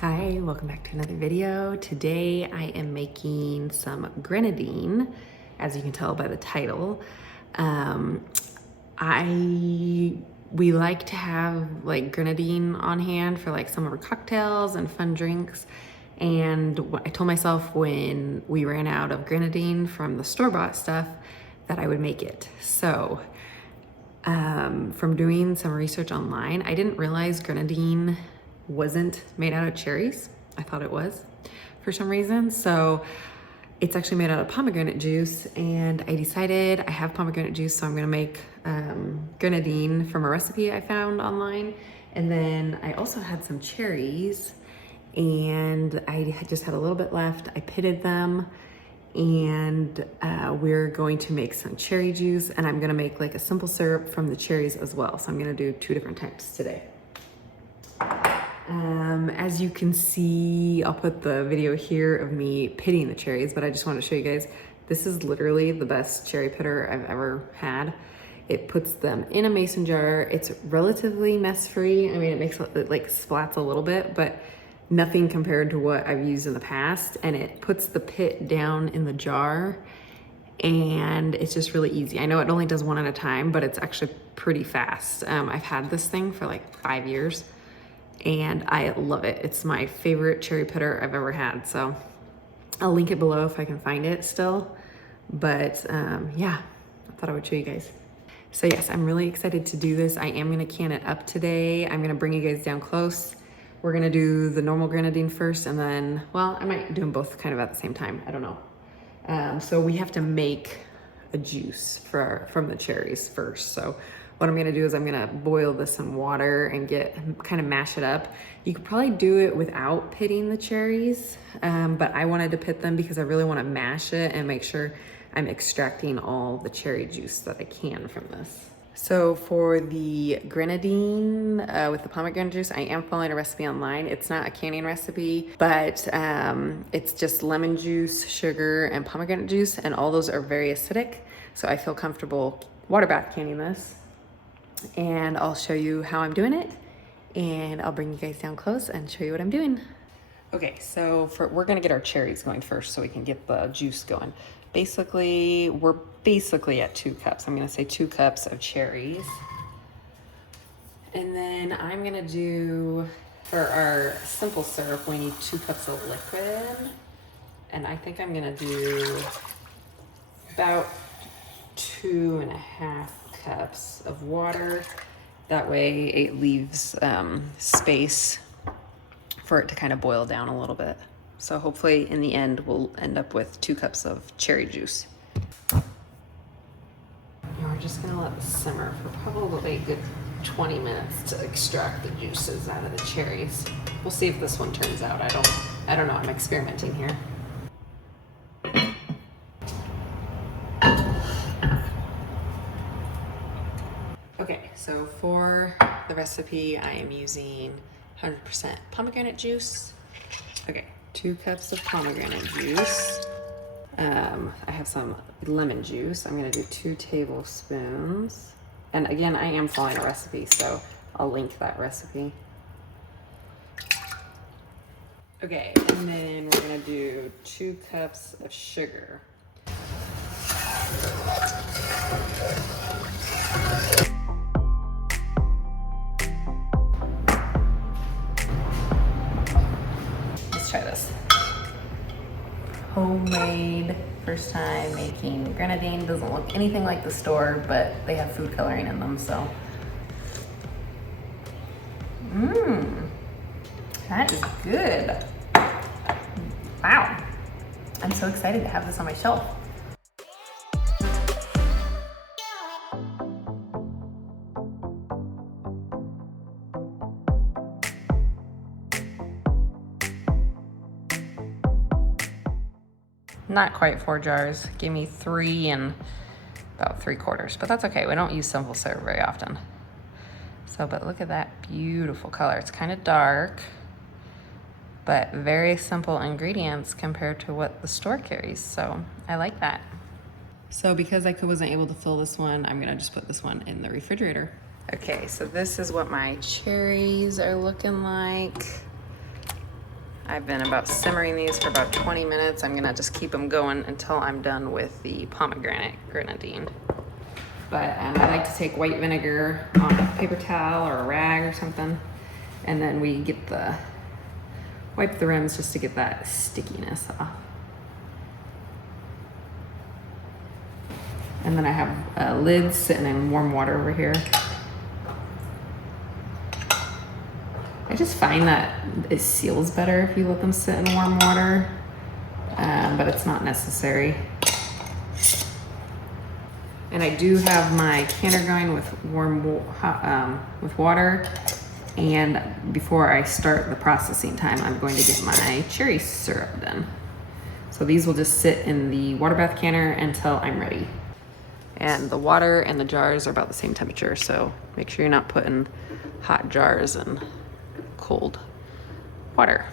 Hi, welcome back to another video. Today I am making some grenadine, as you can tell by the title. We like to have like grenadine on hand for like some of our cocktails and fun drinks. And I told myself when we ran out of grenadine from the store-bought stuff that I would make it. So from doing some research online, I didn't realize grenadine wasn't made out of cherries. I thought it was for some reason. So it's actually made out of pomegranate juice, and I decided I have pomegranate juice, so I'm gonna make grenadine from a recipe I found online. And then I also had some cherries, and I just had a little bit left. I pitted them, and we're going to make some cherry juice, and I'm gonna make like a simple syrup from the cherries as well. So I'm gonna do two different types today. As you can see, I'll put the video here of me pitting the cherries, but I just want to show you guys, this is literally the best cherry pitter I've ever had. It puts them in a mason jar. It's relatively mess-free. I mean, it makes it like splats a little bit, but nothing compared to what I've used in the past. And it puts the pit down in the jar, and it's just really easy. I know it only does one at a time, but it's actually pretty fast. I've had this thing for like 5 years, and I love it. It's my favorite cherry pitter I've ever had. So I'll link it below if I can find it still. But yeah, I thought I would show you guys. So yes, I'm really excited to do this. I am gonna can it up today. I'm gonna bring you guys down close. We're gonna do the normal grenadine first, and then, well, I might do them both kind of at the same time. I don't know. So we have to make a juice from the cherries first. So what I'm gonna do is I'm gonna boil this in water and kind of mash it up. You could probably do it without pitting the cherries, but I wanted to pit them because I really wanna mash it and make sure I'm extracting all the cherry juice that I can from this. So for the grenadine with the pomegranate juice, I am following a recipe online. It's not a canning recipe, but it's just lemon juice, sugar, and pomegranate juice, and all those are very acidic. So I feel comfortable water bath canning this. And I'll show you how I'm doing it, and I'll bring you guys down close and show you what I'm doing. Okay, so we're gonna get our cherries going first so we can get the juice going. Basically, we're at 2 cups. I'm gonna say 2 cups of cherries. And then I'm gonna do, for our simple syrup, we need 2 cups of liquid. And I think I'm gonna do about 2.5 cups of water. That way it leaves space for it to kind of boil down a little bit. So hopefully in the end we'll end up with 2 cups of cherry juice. And we're just gonna let this simmer for probably a good 20 minutes to extract the juices out of the cherries. We'll see if this one turns out. I don't know, I'm experimenting here. Okay, so for the recipe, I am using 100% pomegranate juice. Okay, 2 cups of pomegranate juice. I have some lemon juice. I'm gonna do 2 tablespoons. And again, I am following a recipe, so I'll link that recipe. Okay, and then we're gonna do 2 cups of sugar. Try this. Homemade, first time making grenadine. Doesn't look anything like the store, but they have food coloring in them, so. That is good. Wow. I'm so excited to have this on my shelf. not quite 4 jars. Gave me 3 and about 3/4, but that's okay. We don't use simple syrup very often. So, but look at that beautiful color. It's kind of dark, but very simple ingredients compared to what the store carries. So I like that. So because I wasn't able to fill this one, I'm gonna just put this one in the refrigerator. Okay, so this is what my cherries are looking like. I've been about simmering these for about 20 minutes. I'm gonna just keep them going until I'm done with the pomegranate grenadine. But I like to take white vinegar on a paper towel or a rag or something, and then we get wipe the rims just to get that stickiness off. And then I have lids sitting in warm water over here. I just find that it seals better if you let them sit in warm water, but it's not necessary. And I do have my canner going with with water. And before I start the processing time, I'm going to get my cherry syrup done. So these will just sit in the water bath canner until I'm ready. And the water and the jars are about the same temperature, so make sure you're not putting hot jars in cold water.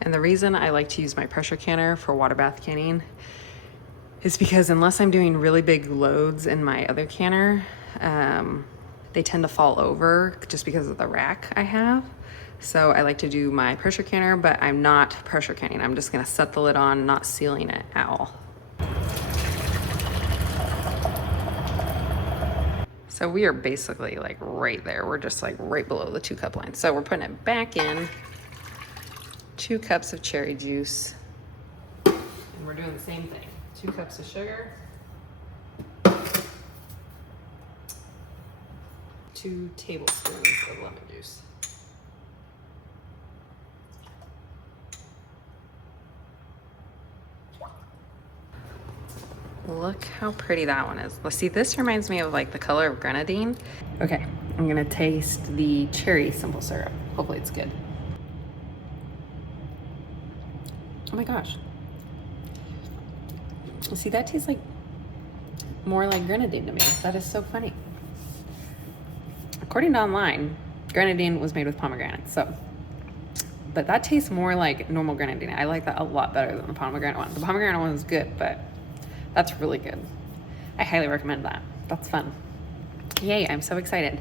And the reason I like to use my pressure canner for water bath canning is because unless I'm doing really big loads in my other canner, they tend to fall over just because of the rack I have. So I like to do my pressure canner, but I'm not pressure canning. I'm just gonna set the lid on, not sealing it at all. So we are basically like right there. We're just like right below the 2 cup line. So we're putting it back in, 2 cups of cherry juice. And we're doing the same thing. 2 cups of sugar, 2 tablespoons of lemon juice. Look how pretty that one is. Let's see, this reminds me of like the color of grenadine. Okay, I'm gonna taste the cherry simple syrup. Hopefully it's good. Oh my gosh. See, that tastes like more like grenadine to me. That is so funny. According to online, grenadine was made with pomegranate, so. But that tastes more like normal grenadine. I like that a lot better than the pomegranate one. The pomegranate one is good, but that's really good. I highly recommend that. That's fun. Yay, I'm so excited.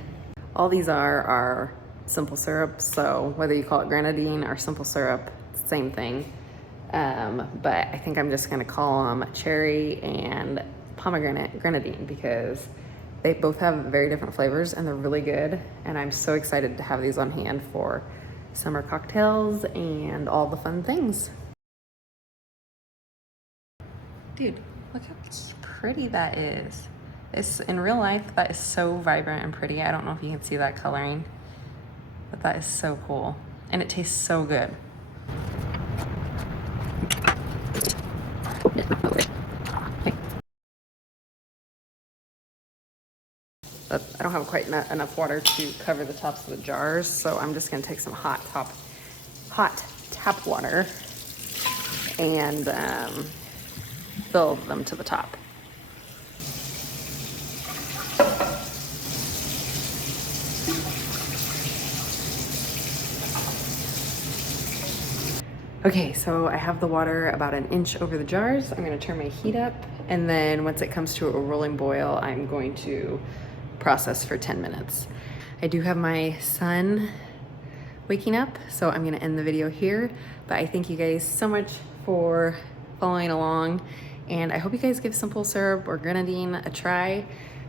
All these are simple syrup, so whether you call it grenadine or simple syrup, same thing. But I think I'm just gonna call them cherry and pomegranate grenadine because they both have very different flavors and they're really good. And I'm so excited to have these on hand for summer cocktails and all the fun things. Dude, look how pretty that is. It's in real life, that is so vibrant and pretty. I don't know if you can see that coloring, but that is so cool. And it tastes so good. But I don't have quite enough water to cover the tops of the jars, so I'm just gonna take some hot tap water and fill them to the top. Okay, so I have the water about an inch over the jars. I'm gonna turn my heat up, and then once it comes to a rolling boil, I'm going to process for 10 minutes. I do have my son waking up, so I'm gonna end the video here, but I thank you guys so much for following along, and I hope you guys give simple syrup or grenadine a try.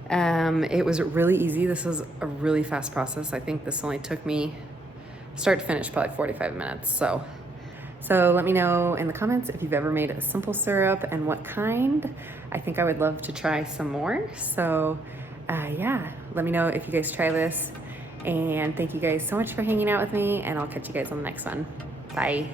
It was really easy. This was a really fast process. I think this only took me start to finish probably 45 minutes. So let me know in the comments if you've ever made a simple syrup and what kind. I think I would love to try some more. So yeah, let me know if you guys try this. And thank you guys so much for hanging out with me, and I'll catch you guys on the next one. Bye.